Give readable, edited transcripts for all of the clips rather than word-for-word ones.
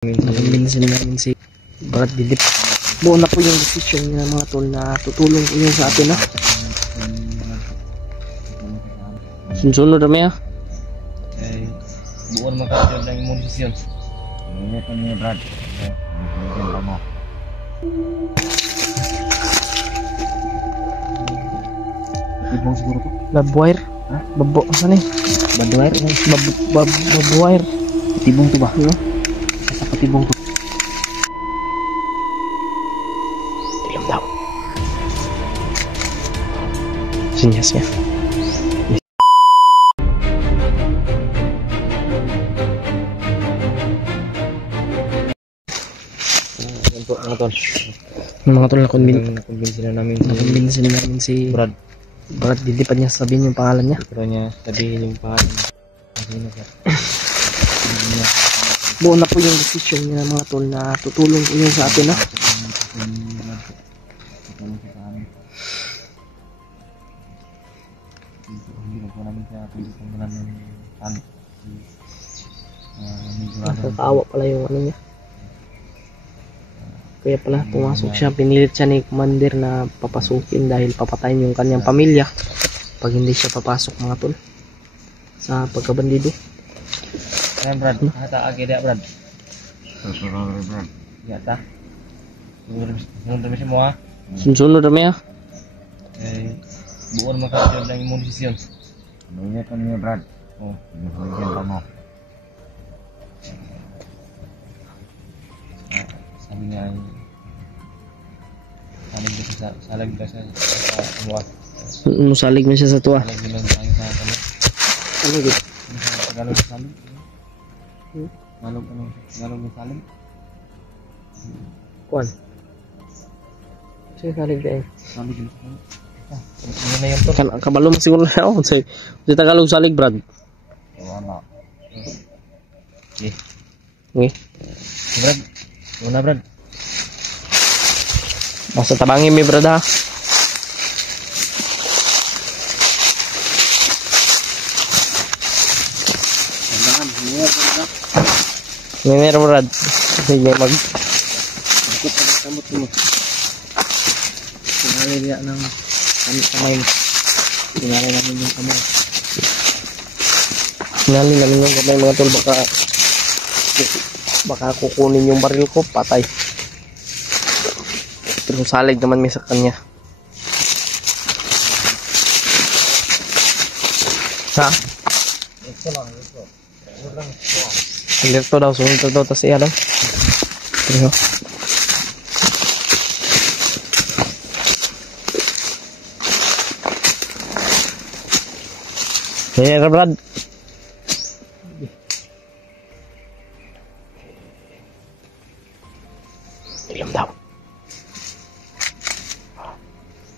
Nakumbinsin namin si Brad Dilip. Buo na po yung decision niya mga tol na tutulong po yun sa atin ha. Sunod kami ha. Buo naman kayo lang yung decision. Ini kan ni Brad. Ibong siguro to. Babwire. Ha? Babo, saan eh? Babwire? Babwire. Tibong to ba? Ano? Sa patibong to. Dilam daw. Sinyas niya. Yan po mga tol. Mga tol Nakumbinsin na namin si Brad. Brad Dilip pa niya sabihin yung pangalan niya. Pero niya sabihin yung pangalan niya. Buo na po yung decision niya mga tol na tutulong po yun sa atin ha. Nakakaawa pala yung ano niya. Kaya pala pumasok siya, pinilit siya ni Commander na papasukin dahil papatayin yung kanyang pamilya pag hindi siya papasok mga tol sa pagkabandido. Ayan Brad, hata agi dia Brad. Brad. Ya ta. Sunod kami semua. Sunod kami ha. Buo naman kayo lang yung decision. Ini kan ni Brad. Oh, decision kamu. Sabi niya salag ka sa tuwa. Musalig man siya sa tuwa. Salag naman tayo sa ano. Ano gitu? Tagalog sa salig. Tagalog sa salig. Kuan. Sige salig dahil. Salig din. Ano na yun to? Kabalo mo siguro na ako. Sa Tagalog salig Brad. Ano? Okay. Okay. Brad. Una Brad. Basta tabangin mi Brad ha. Mimir Brad. Sige mag. Ikot ang kamot mo. Tingali niya ng kamay mo. Tingali namin yung kamay. Tingali namin yung kamay mga tol baka kukunin yung baril ko, patay. Pero salig naman may sa kanya. Ha? Ito lang, ito. Dito daw, sunod daw, tas iya daw. Pero Hey, Brad. Dilam daw.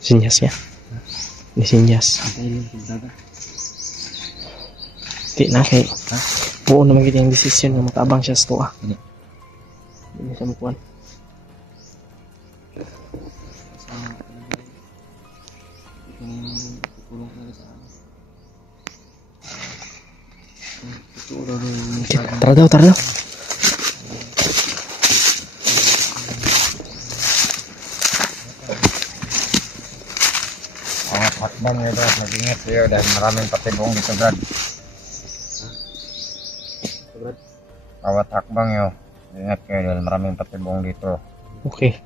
Sinyas niya. Di sinyas. Di na kay. Buo naman kita yung desisyon na makaabang siya sa tuwa. Hindi siya makuhan. Tara daw, tara daw. Ang hakbang nito, mag-ingat kayo dahil maraming patibong dito Brad. Bawat hakbang nyo, ingat kayo dahil maraming patibong dito. Okay.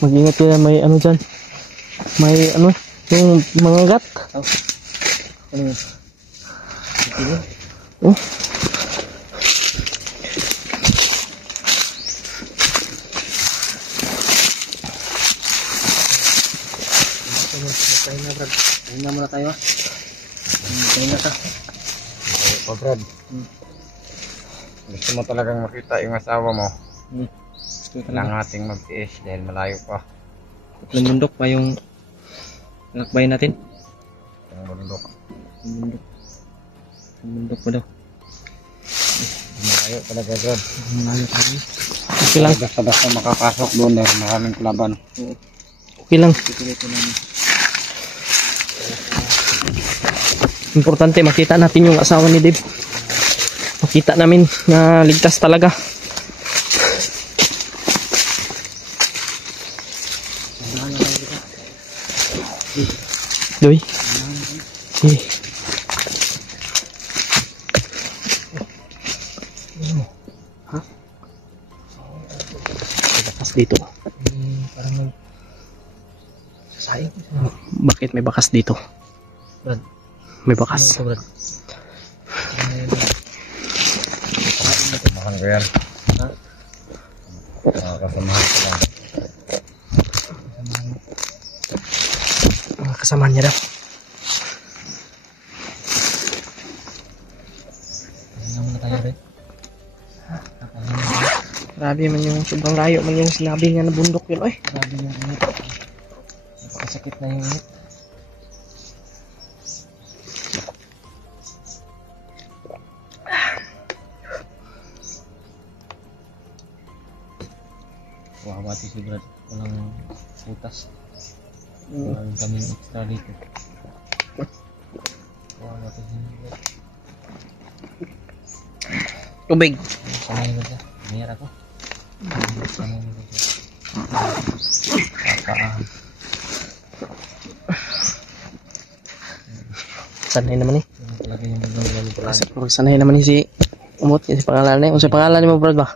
Mag-ingat kayo, may ano dyan. May ano, yung mga gat. Ano yun? Oh. Pahinga muna tayo. Pahinga ka. Ay, Brad. Gusto mo talagang makita yung asawa mo. Kailangan nating mag-tiis dahil malayo pa. Tatlong bundok pa yung lakbay natin. Bundok. Bundok. Bundok pa daw. Malayo talaga Brad. Malayo talaga. Okay lang. Basta makapasok doon dahil maraming kalaban. Okay lang. Ito namin. Importante makita natin yung asawa ni Dave. Makita namin na ligtas talaga. Doy. Eh. Ha? May bakas dito. Parang sasayang. Bakit may bakas dito? Brad. May bakas. Ito Brad. Kasamahan ko yan. Ha? Kasamahan ko lang. Mga kasama niya daw. Ano na tayo rin? Grabe man yung sobrang layo man yung sinabi niya na bundok yun. Oy. Grabe yung init. Napakasakit na yung init. Wawati si Brad. Walang butas. Walang kaming extra dito. Wawati si Brad. Tubig. Sanay mo siya. Mayara ko. Sanay mo siya. Kakaan. Sanay naman eh. Yung talaga yung magandang palagi. Sanay naman eh si Umot. Yung si pangalan niya. Kung si pangalan ni mo Brad ba?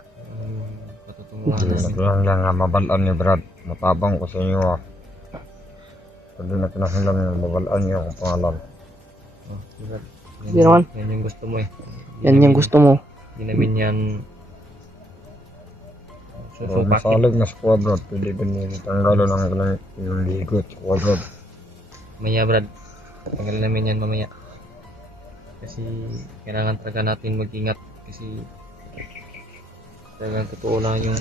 Natulang lang nga mabalaan niyo Brad. Matabang ko sa inyo ah. Pwede na kinahanglan niyo mabalaan niyo ang pangalan. Brad. Hindi naman. Yan yung gusto mo eh. Yan yung gusto mo. Hindi namin yan susupakin. Masalig na squad Brad. Pwede ba niyo tanggalon ang kalang yung ligot squad Brad. Mamaya Brad. Tanggalin namin yan mamaya. Kasi kailangan talaga natin mag-ingat. Kasi talagang totoo lang yung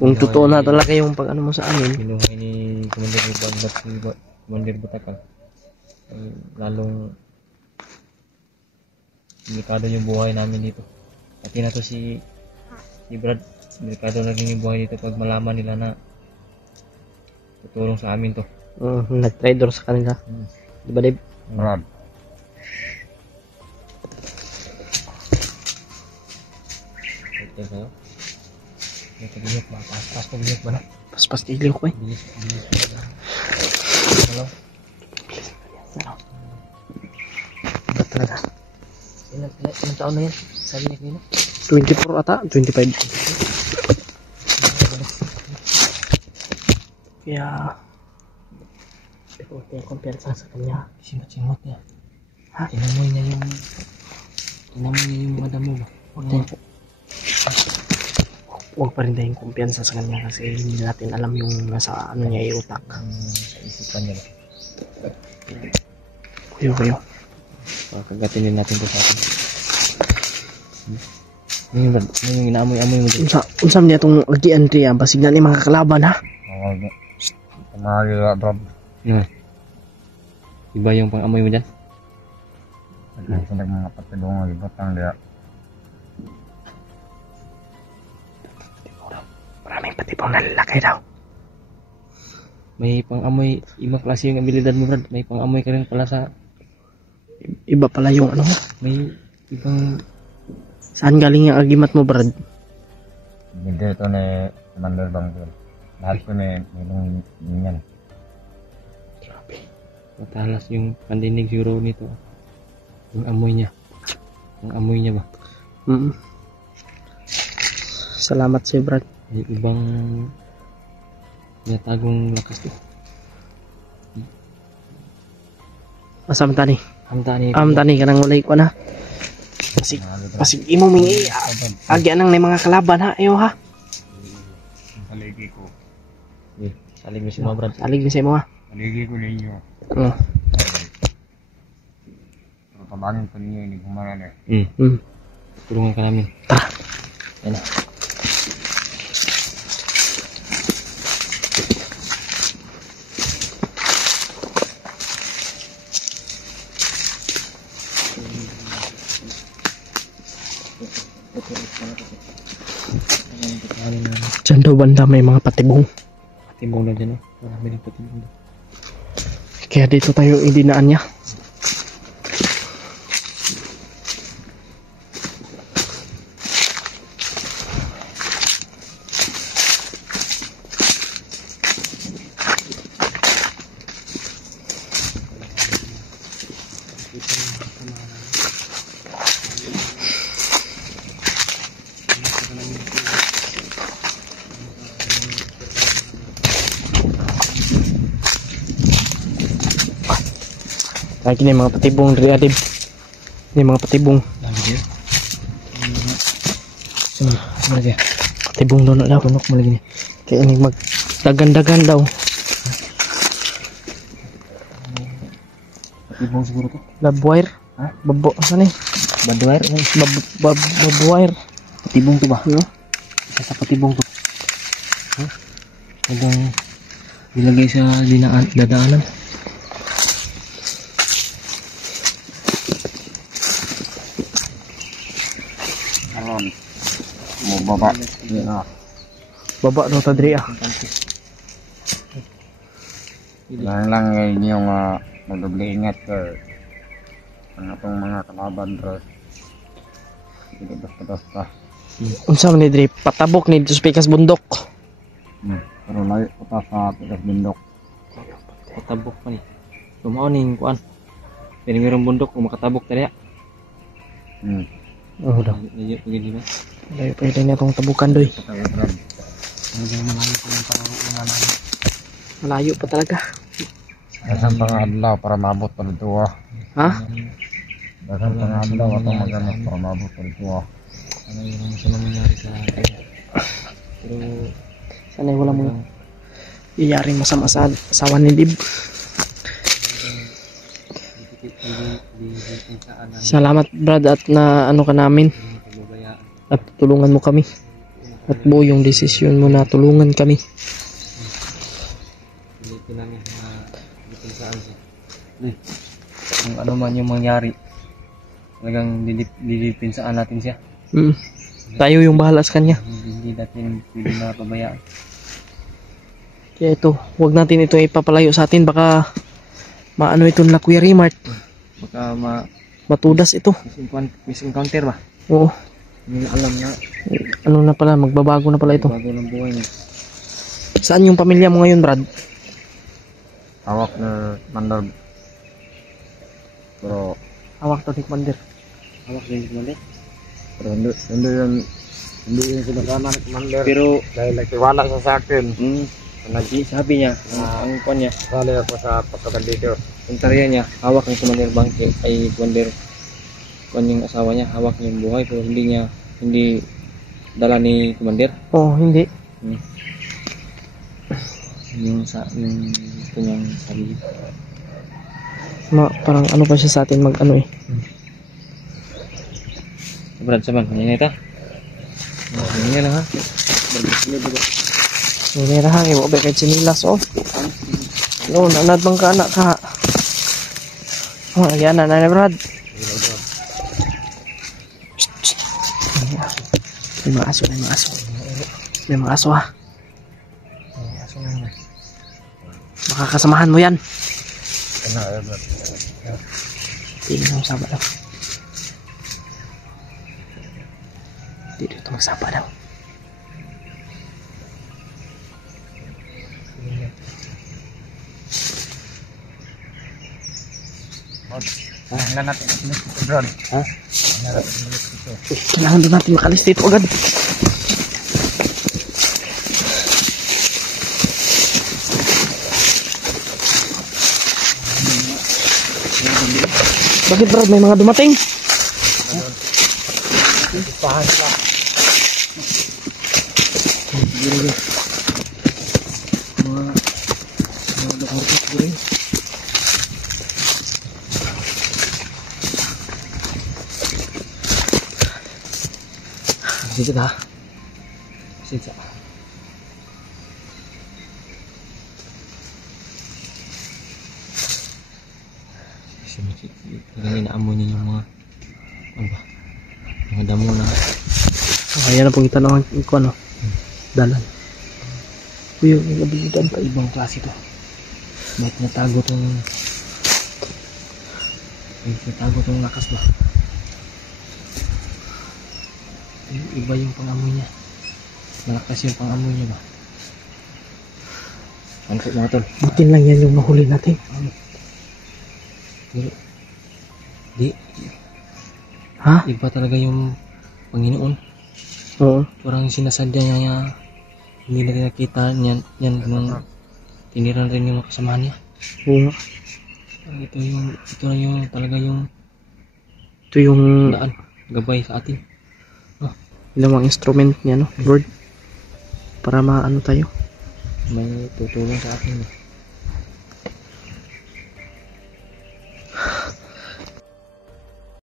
Kung totoo na talaga yung pag ano mo sa amin. binuhay ni Commander Ruban at si Commander Butakan. Lalong delikado yung buhay namin dito. Pati na to si Brad, delikado na rin yung buhay dito pag malaman nila na tutulong sa amin to. Nag-traitor sa kanila. Diba Dave? Brad. Okay kayo? May pag-iyak ba? Pas pag-iyak ba na? Paspas iliw ko eh. Bilis. Hello? Diba talaga? Ilang taon na yan? Sabi niya kanina? 24 ata? 25. Kaya huwag kaya kumpiyansa sa kanya. Simot niya. Ha? Tinamoy niya yung mga damo ba? Huwag pa rin tayong kumpiyansa sa kanya kasi hindi natin alam yung nasa ano niya yung utak. Sa isipan niya ba? Kuyo. Kagatin din natin ito sa atin. Ano yung inaamoy-amoy mo dyan? Unsam niya itong Andrea, basig na ni mga kalaban ha? Pamahagi Brad. Iba yung pang-amoy mo dyan? Sa mga patidong ibutang dia. Maraming patibong na lalaki daw. May pang-amoy, ibang klase yung abilidad mo Brad. May pang-amoy ka rin pala sa... Iba pala yung ano mo. May ibang... Saan galing yung agimat mo Brad? Hindi ito ni Commander Bangkil. Lahat ko ni Ninong Ninyan. Grabe. Matalas yung pandinig siguro nito. Yung amoy niya. Ang amoy niya ba? Salamat sa'yo Brad. May ibang... Natagong lakas to. Asam tani. Ang Tani ka nang ulay ko na. Pasig imo mingi. Agi anang na mga kalaban ha. Ayo ha. Paligi ko. Saling mo si mga Brad. Salig ni sa imo ha. Paligi ko ninyo. Tabangin ko ninyo ini kumanan eh. Tulungan ka namin. Tara. Yan na. Diyan daw banda may mga patibong. Patibong na dyan, oh. Marami ng patibong doon. Kaya dito tayo idinaan niya. Lagi ni mga patibong dari adib. Ni mga patibong. Lagi dia. Sino dia? Patibong daw na daw. Tunok mo lagi ni. Kaya ini magdagan-dagan daw. Patibong siguro to. Babwire. Ha? Babo. Saan eh? Badwire? Babwire. Patibong to ba? No? Sa patibong to. Ha? Hanggang ilagay sa dadaanan. Aron. Mo baba. Yan. Baba daw ta diri ah. Lang ngayon yung magdoble ingat ka. Ang atong mga kalaban bro. Hindi basta-basta. Unsa man ni diri? Patabok ni sa pikas bundok. Pero layo pa sa pikas bundok. Katabok pa ni. Lumao ning kuan. Pero mayroong bundok kung makatabok tadi. Oh daw. Medyo begini ba? Layo pa rin itong tabukan doy. Medyo malayo pa yung panguuna namin. Malayo pa talaga. Dasan pang adlaw para maabot pa dito. Ha? Dasan pang adlaw atong magamit para maabot pa dito. Ano yung mga nangyari sa atin. Pero Sanay wala mo iyaring masama sa asawa ni Dib. Salamat Brad at na ano ka namin at tulungan mo kami at buo yung desisyon mo na tulungan kami. Hindi namin saan siya. Kung ano man yung mangyari, talagang dilipinsaan natin siya. Tayo yung bahala sa kanya. Hindi natin pwede na pabayaan. Kaya ito, huwag natin ito ipapalayo sa atin, baka maano ito na Kuya Rimart. Baka Matudas ito. misencounter ba? Oo. Hindi na alam na Ano na pala, magbabago na pala ito. bago ng buhay niya. Saan yung pamilya mo ngayon, Brad? Hawak na mandal. Pero Hawak to ni Commander. Hawak din si Commander. pero hindi yung sinasama ni Commander. Pero Dahil nagtiwala siya sa akin. sabi niya, ang kwan niya, Sali ako sa pagkabandito. yung tarya niya, hawak ni Commander Bangkil, ay Commander kwan yung asawa niya, hawak niya yung buhay, pero hindi dala ni Commander. Oh, hindi. Yung kanyang sabi. Parang ano pa siya sa atin mag ano eh. Brad saban, yan ito. Yan lang ha. Hindi na hangin, wabay kay sinilas oh. No, nanad bang ka anak ka? Oh, yan na Brad. May mga aso. May mga aso ha. Makakasamahan mo yan. Tingnan mo saba daw. Dito ito magsaba daw. Kailangan natin ulit dito, Brad. Ha? Kailangan doon natin makalis dito agad. Bakit Brad? May mga dumating? Pahan ka. Mga dokumento siguro yun. Sige na. Sige. Kasi naamoy niya yung mga ano ba? Mga damo na Ayan na pong itanong ko ano. Dalan. Uy, yung abilidad pa. Ibang klase to. Ba't natago tong lakas ba? Iba yung pangamoy niya. Malakas yung pangamoy niya ba? Ano po mga tol? Butin lang yan yung mahuli natin. Di, Ha? iba talaga yung Panginoon. Oo. Parang sinasadya niya hindi natin nakita yan nung tinira rin yung mga kasamahan niya. Oo. Ito na yung talaga yung Ito yung daan, gabay sa atin. ginawang instrument niya, no? Lord. Para maano tayo. May tutulong sa atin.